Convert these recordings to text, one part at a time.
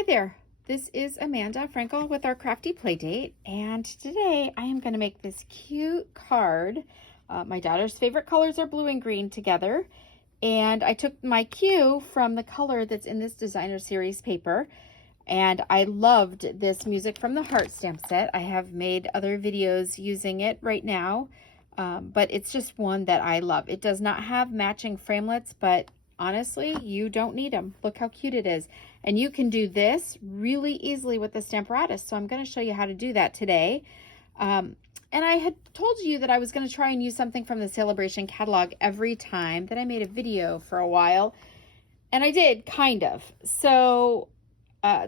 Hi there, this is Amanda Frankel with our Crafty Playdate, and today I am going to make this cute card. My daughter's favorite colors are blue and green together, and I took my cue from the color that's in this designer series paper, and I loved this Music from the Heart stamp set. I have made other videos using it right now, but it's just one that I love. It does not have matching framelits, but honestly, you don't need them. Look how cute it is. And you can do this really easily with the Stamparatus. So I'm going to show you how to do that today. And I had told you that I was going to try and use something from the Celebration catalog every time that I made a video for a while. And I did, kind of. So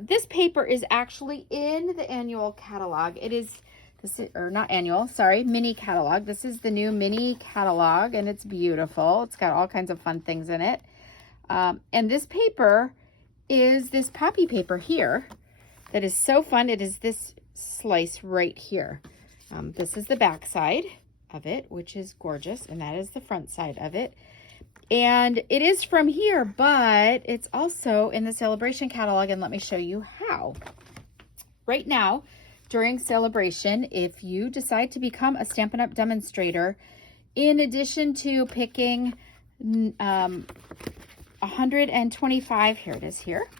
this paper is actually in the annual catalog. It is, or not annual, sorry, mini catalog. This is the new mini catalog, and it's beautiful. It's got all kinds of fun things in it. And this paper is this poppy paper here that is so fun. It is this slice right here. This is the back side of it, which is gorgeous, and that is the front side of it. And it is from here, but it's also in the Celebration catalog, and let me show you how. Right now, during Celebration, if you decide to become a Stampin' Up! Demonstrator, in addition to picking 125, here it is here.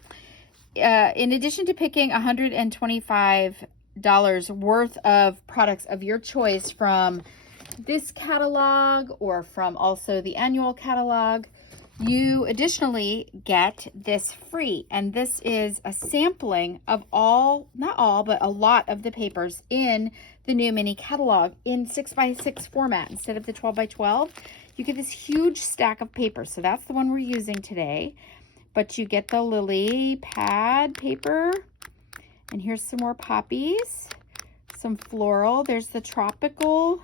In addition to picking $125 worth of products of your choice from this catalog or from also the annual catalog, you additionally get this free. And this is a sampling of all, not all, but a lot of the papers in the new mini catalog in 6x6 format instead of the 12x12. You get this huge stack of paper. So that's the one we're using today. But you get the lily pad paper. And here's some more poppies. Some floral. There's the tropical.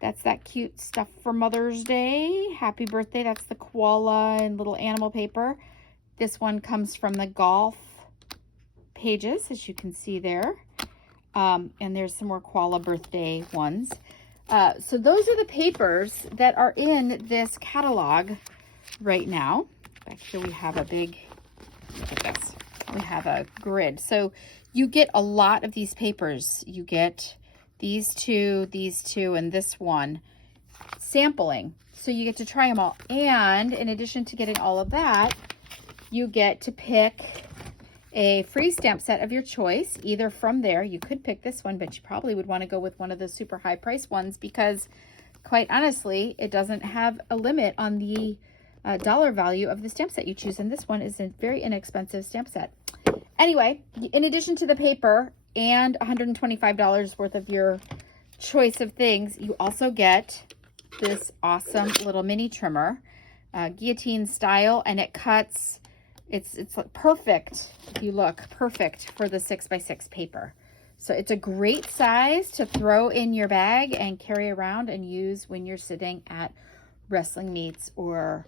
That's that cute stuff for Mother's Day. Happy birthday. That's the koala and little animal paper. This one comes from the golf pages, as you can see there. And there's some more koala birthday ones. So those are the papers that are in this catalog right now. Back here we have a big, look at this. We have a grid. So you get a lot of these papers. You get these two, and this one sampling. So you get to try them all. And in addition to getting all of that, you get to pick a free stamp set of your choice, either from there. You could pick this one, but you probably would want to go with one of the super high price ones because, quite honestly, it doesn't have a limit on the dollar value of the stamp set you choose. And this one is a very inexpensive stamp set. Anyway, in addition to the paper and $125 worth of your choice of things, you also get this awesome little mini trimmer, guillotine style, and it cuts. It's perfect, if you look, perfect for the 6x6 paper. So it's a great size to throw in your bag and carry around and use when you're sitting at wrestling meets or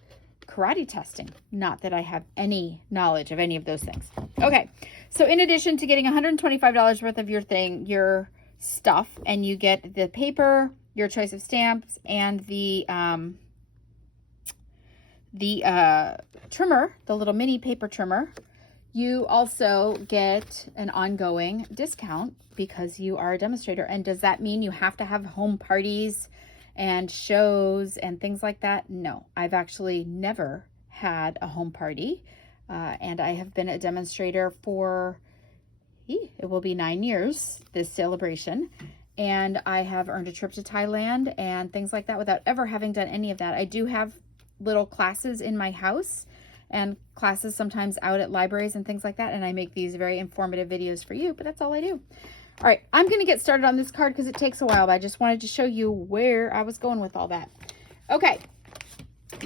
karate testing. Not that I have any knowledge of any of those things. Okay, so in addition to getting $125 worth of your stuff, and you get the paper, your choice of stamps, and the trimmer, the little mini paper trimmer, you also get an ongoing discount because you are a demonstrator. And does that mean you have to have home parties and shows and things like that? No, I've actually never had a home party. And I have been a demonstrator for, it will be 9 years, this Celebration. And I have earned a trip to Thailand and things like that without ever having done any of that. I do have little classes in my house and classes sometimes out at libraries and things like that, and I make these very informative videos for you, but that's all I do. All right, I'm going to get started on this card because it takes a while, but I just wanted to show you where I was going with all that. Okay,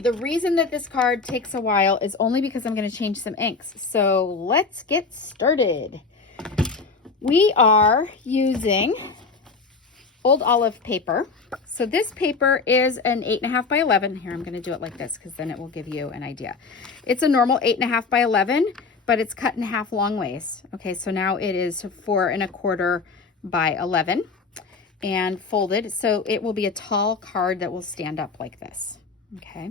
the reason that this card takes a while is only because I'm going to change some inks. So let's get started. We are using Old Olive paper. So this paper is an 8.5 by 11. Here, I'm going to do it like this because then it will give you an idea. It's a normal 8.5 by 11, but it's cut in half long ways. Okay, so now it is 4.25 by 11 and folded. So it will be a tall card that will stand up like this. Okay.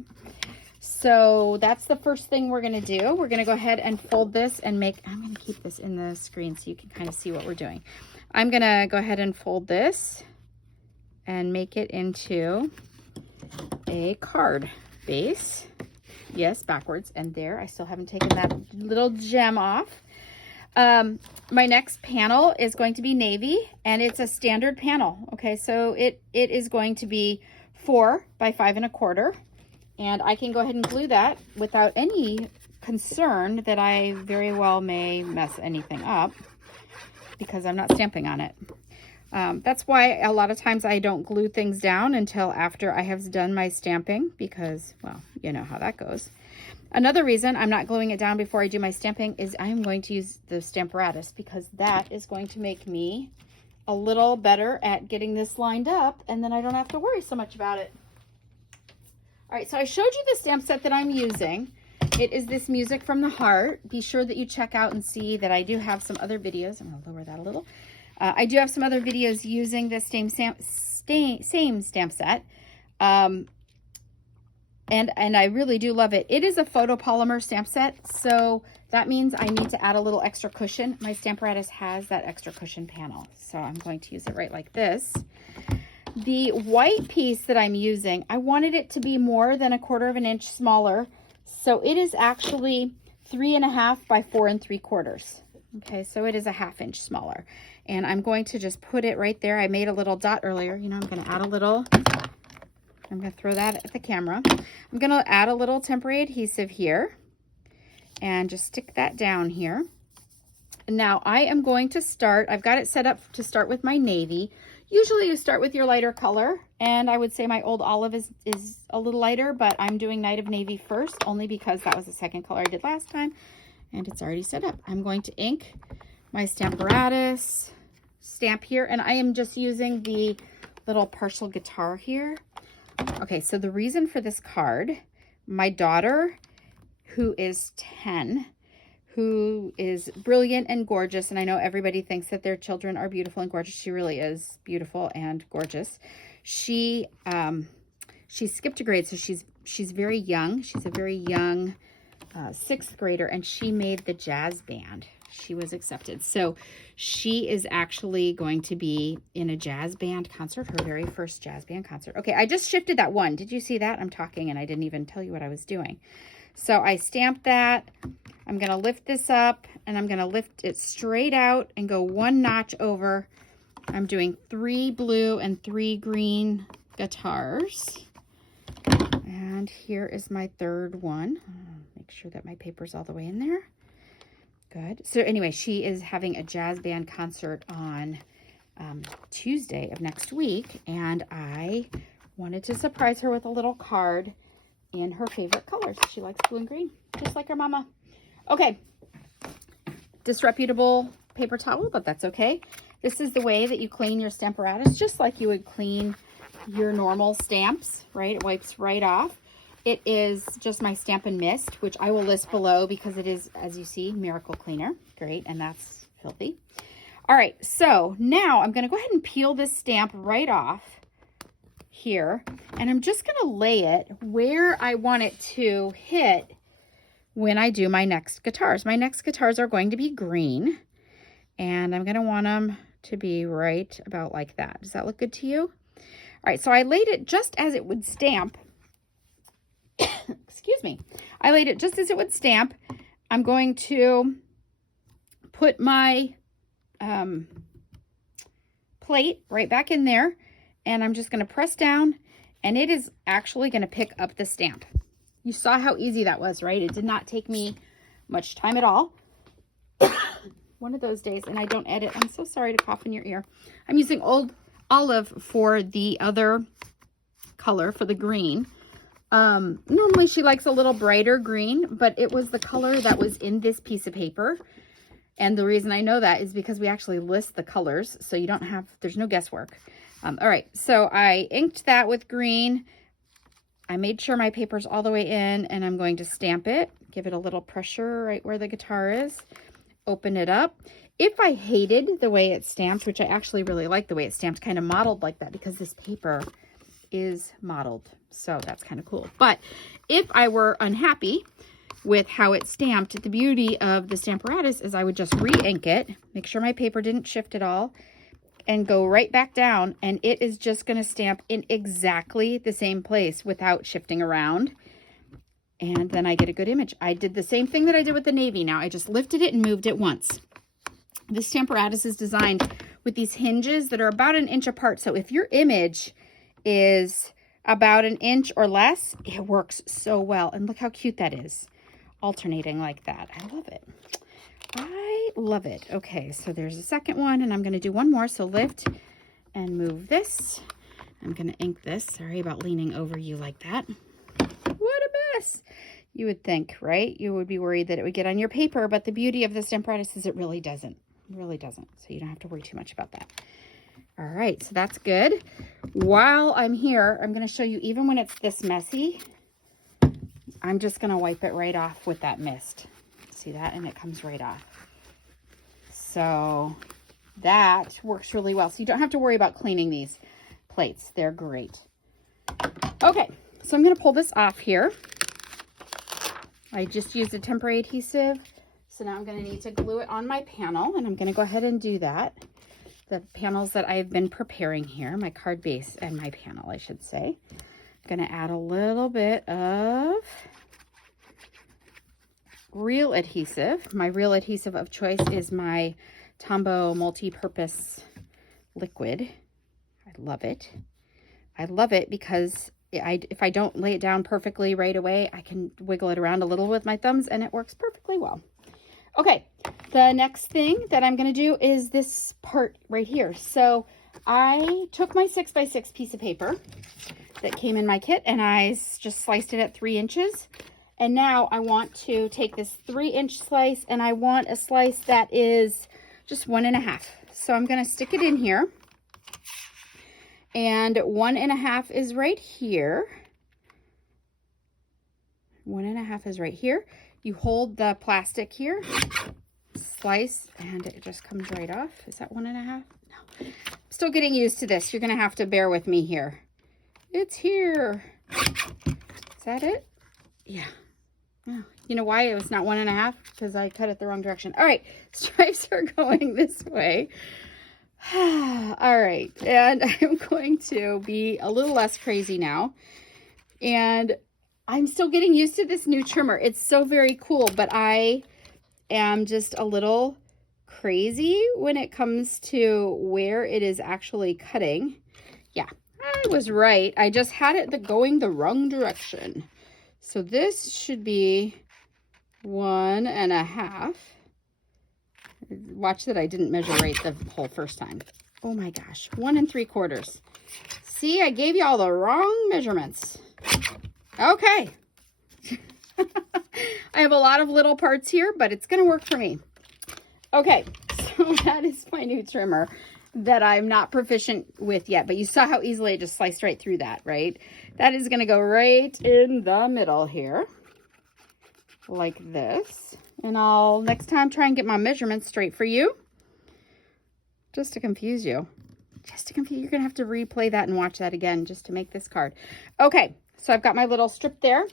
So that's the first thing we're going to do. We're going to go ahead and fold this and make, I'm going to keep this in the screen so you can kind of see what we're doing. I'm going to go ahead and fold this and make it into a card base. Yes, backwards. And there, I still haven't taken that little gem off. My next panel is going to be navy, and it's a standard panel. Okay, so it is going to be 4 by 5 1/4. And I can go ahead and glue that without any concern that I very well may mess anything up because I'm not stamping on it. That's why a lot of times I don't glue things down until after I have done my stamping because, well, you know how that goes. Another reason I'm not gluing it down before I do my stamping is I am going to use the Stamparatus because that is going to make me a little better at getting this lined up, and then I don't have to worry so much about it. All right, so I showed you the stamp set that I'm using. It is this Music from the Heart. Be sure that you check out and see that I do have some other videos. I'm going to lower that a little. I do have some other videos using this same stamp set. And I really do love it. It is a photopolymer stamp set, so that means I need to add a little extra cushion. My Stamparatus has that extra cushion panel, so I'm going to use it right like this. The white piece that I'm using, I wanted it to be more than 1/4 inch smaller. So it is actually 3 1/2 by 4 3/4. Okay, so it is a 1/2 inch smaller. And I'm going to just put it right there. I made a little dot earlier. You know, I'm going to add a little, I'm going to throw that at the camera. I'm going to add a little temporary adhesive here and just stick that down here. Now I am going to start, I've got it set up to start with my navy. Usually you start with your lighter color, and I would say my Old Olive is a little lighter, but I'm doing Night of Navy first, only because that was the second color I did last time, and it's already set up. I'm going to ink my Stamparatus stamp here, and I am just using the little partial guitar here. Okay, so the reason for this card, my daughter, who is 10, who is brilliant and gorgeous, and I know everybody thinks that their children are beautiful and gorgeous. She really is beautiful and gorgeous. She skipped a grade, so she's very young. She's a very young 6th grader, and she made the jazz band. She was accepted, so she is actually going to be in a jazz band concert, her very first jazz band concert. Okay, I just shifted that one. Did you see that? I'm talking and I didn't even tell you what I was doing. So I stamped that. I'm going to lift this up, and I'm going to lift it straight out and go 1 notch over. I'm doing 3 blue and 3 green guitars. And here is my 3rd one. Make sure that my paper's all the way in there. Good. So anyway, she is having a jazz band concert on Tuesday of next week, and I wanted to surprise her with a little card in her favorite colors. She likes blue and green, just like her mama. Okay, disreputable paper towel, but that's okay. This is the way that you clean your Stamparatus, just like you would clean your normal stamps, right? It wipes right off. It is just my Stampin' Mist, which I will list below because it is, as you see, Miracle Cleaner. Great, and that's filthy. All right, so now I'm going to go ahead and peel this stamp right off here, and I'm just going to lay it where I want it to hit when I do my next guitars. My next guitars are going to be green, and I'm going to want them to be right about like that. Does that look good to you? All right, so I laid it just as it would stamp. Excuse me. I laid it just as it would stamp. I'm going to put my plate right back in there, and I'm just going to press down, and it is actually going to pick up the stamp. You saw how easy that was, right? It did not take me much time at all. One of those days, and I don't edit. I'm so sorry to cough in your ear. I'm using Old Olive for the other color, for the green. Normally she likes a little brighter green, but it was the color that was in this piece of paper. And the reason I know that is because we actually list the colors, so you don't have, there's no guesswork. All right, so I inked that with green. I made sure my paper's all the way in, and I'm going to stamp it, give it a little pressure right where the guitar is, open it up. If I hated the way it stamped, which I actually really like the way it stamped, kind of modeled like that because this paper is modeled. So that's kind of cool. But if I were unhappy with how it's stamped, the beauty of the Stamparatus is I would just re-ink it, make sure my paper didn't shift at all, and go right back down, and it is just going to stamp in exactly the same place without shifting around. And then I get a good image. I did the same thing that I did with the navy. Now I just lifted it and moved it once. This Stamparatus is designed with these hinges that are about 1 inch apart. So if your image is about 1 inch or less, it works so well. And look how cute that is, alternating like that. I love it. I love it. Okay, so there's a second one, and I'm going to do one more. So lift and move this. I'm going to ink this. Sorry about leaning over you like that. What a mess. You would think, right? You would be worried that it would get on your paper, but the beauty of the Stamparatus is it really doesn't. It really doesn't. So you don't have to worry too much about that. All right, so that's good. While I'm here, I'm going to show you, even when it's this messy, I'm just going to wipe it right off with that mist. See that? And it comes right off. So that works really well. So you don't have to worry about cleaning these plates. They're great. Okay, so I'm going to pull this off here. I just used a temporary adhesive. So now I'm going to need to glue it on my panel, and I'm going to go ahead and do that. The panels that I've been preparing here, my card base and my panel, I should say. I'm going to add a little bit of real adhesive. My real adhesive of choice is my Tombow multi-purpose liquid. I love it. I love it because if I don't lay it down perfectly right away, I can wiggle it around a little with my thumbs and it works perfectly well. Okay, the next thing that I'm going to do is this part right here. So I took my 6x6 piece of paper that came in my kit and I just sliced it at 3 inches. And now I want to take this 3-inch slice and I want a slice that is just 1.5. So I'm going to stick it in here. And 1.5 is right here. 1.5 is right here. You hold the plastic here, slice, and it just comes right off. Is that 1.5? No. I'm still getting used to this. You're going to have to bear with me here. It's here. Is that it? Yeah. Oh, you know why it was not 1.5? Because I cut it the wrong direction. All right. Stripes are going this way. All right. And I'm going to be a little less crazy now. And I'm still getting used to this new trimmer. It's so very cool, but I am just a little crazy when it comes to where it is actually cutting. Yeah, I was right. I just had it going the wrong direction. So this should be 1.5. Watch that I didn't measure right the whole first time. Oh my gosh, 1 3/4. See, I gave you all the wrong measurements. Okay. I have a lot of little parts here, but it's going to work for me. Okay, so that is my new trimmer that I'm not proficient with yet, but you saw how easily I just sliced right through that, right? That is going to go right in the middle here, like this. And I'll next time try and get my measurements straight for you, just to confuse you. You're going to have to replay that and watch that again just to make this card. Okay. So I've got my little strip there,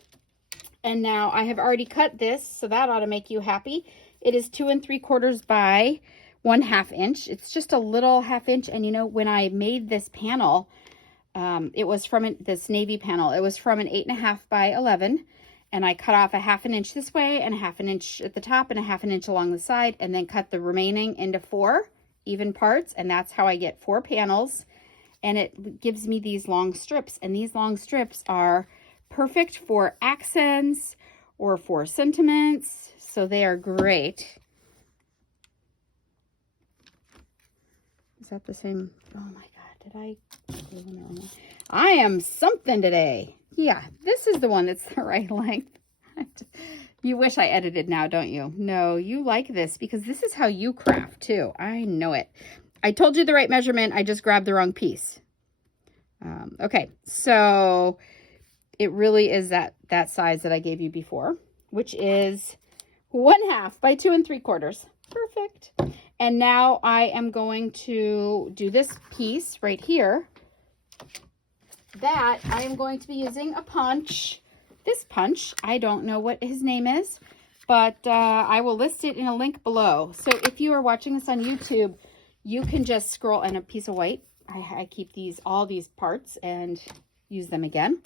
and now I have already cut this, so that ought to make you happy. It is 2 3/4 by 1/2 inch. It's just a little 1/2 inch, and you know, when I made this panel, it was from this navy panel. It was from an 8.5 by 11, and I cut off a 1/2 inch this way, and a 1/2 inch at the top, and a 1/2 inch along the side, and then cut the remaining into 4 even parts, and that's how I get 4 panels. And it gives me these long strips, and these long strips are perfect for accents or for sentiments, so they are great. Is that the same? Oh my God, did I? I am something today. Yeah, this is the one that's the right length. You wish I edited now, don't you? No, you like this because this is how you craft too. I know it. I told you the right measurement. I just grabbed the wrong piece. Okay, so it really is that size that I gave you before, which is 1/2 by 2 3/4. Perfect. And now I am going to do this piece right here that, I am going to be using a punch. This punch, I don't know what his name is, but I will list it in a link below. So if you are watching this on YouTube, you can just scroll, and a piece of white. I keep all these parts and use them again.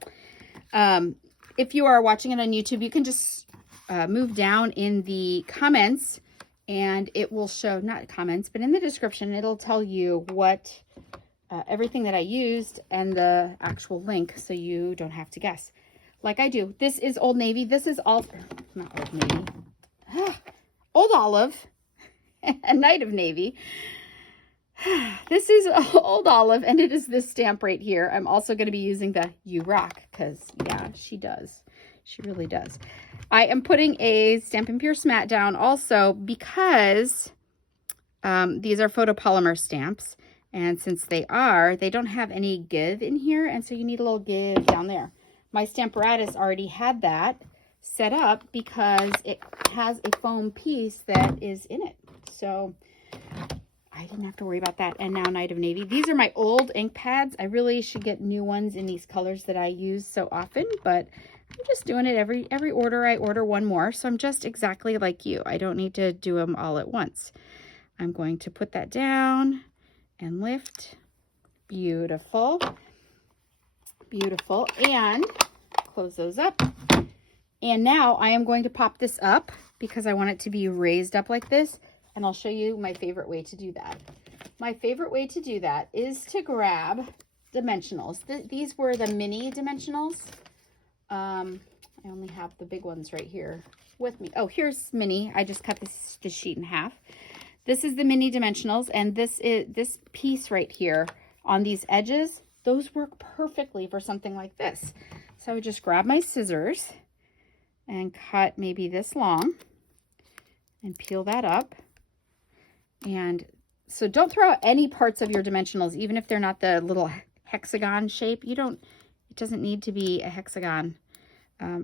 If you are watching it on YouTube, you can just move down in the comments, and it will show, not comments, but in the description, it'll tell you what everything that I used and the actual link, so you don't have to guess like I do. This is Old Navy. This is not Old Navy. Old Olive and Night of Navy. This is Old Olive, and it is this stamp right here. I'm also going to be using the You Rock, because, yeah, she does. She really does. I am putting a Stampin' Pierce mat down also because these are photopolymer stamps. And since they don't have any give in here, and so you need a little give down there. My Stamparatus already had that set up because it has a foam piece that is in it. So I didn't have to worry about that. And now Night of Navy. These are my old ink pads. I really should get new ones in these colors that I use so often, but I'm just doing it every order. I order one more. So I'm just exactly like you. I don't need to do them all at once. I'm going to put that down and lift. Beautiful. Beautiful. And close those up. And now I am going to pop this up because I want it to be raised up like this. And I'll show you my favorite way to do that. My favorite way to do that is to grab dimensionals. These were the mini dimensionals. I only have the big ones right here with me. Oh, here's mini. I just cut this sheet in half. This is the mini dimensionals, and this piece right here on these edges, those work perfectly for something like this. So I would just grab my scissors and cut maybe this long and peel that up. And so don't throw out any parts of your dimensionals, even if they're not the little hexagon shape. It doesn't need to be a hexagon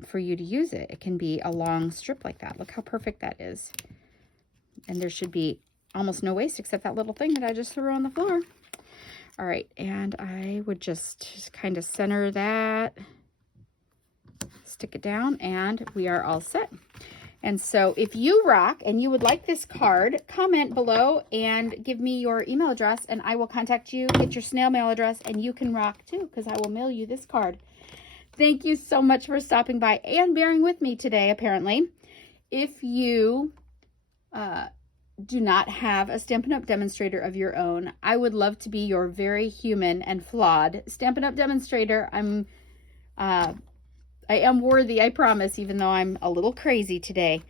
for you to use it. It can be a long strip like that. Look how perfect that is. And there should be almost no waste except that little thing that I just threw on the floor. All right, and I would just kind of center that, stick it down, and we are all set. And so if you rock and you would like this card, comment below and give me your email address, and I will contact you, get your snail mail address, and you can rock too, because I will mail you this card. Thank you so much for stopping by and bearing with me today, apparently. If you do not have a Stampin' Up! Demonstrator of your own, I would love to be your very human and flawed Stampin' Up! Demonstrator. I am worthy, I promise, even though I'm a little crazy today.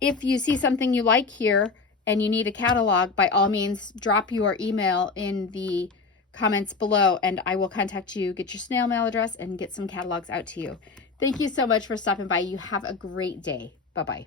If you see something you like here and you need a catalog, by all means, drop your email in the comments below and I will contact you, get your snail mail address, and get some catalogs out to you. Thank you so much for stopping by. You have a great day. Bye-bye.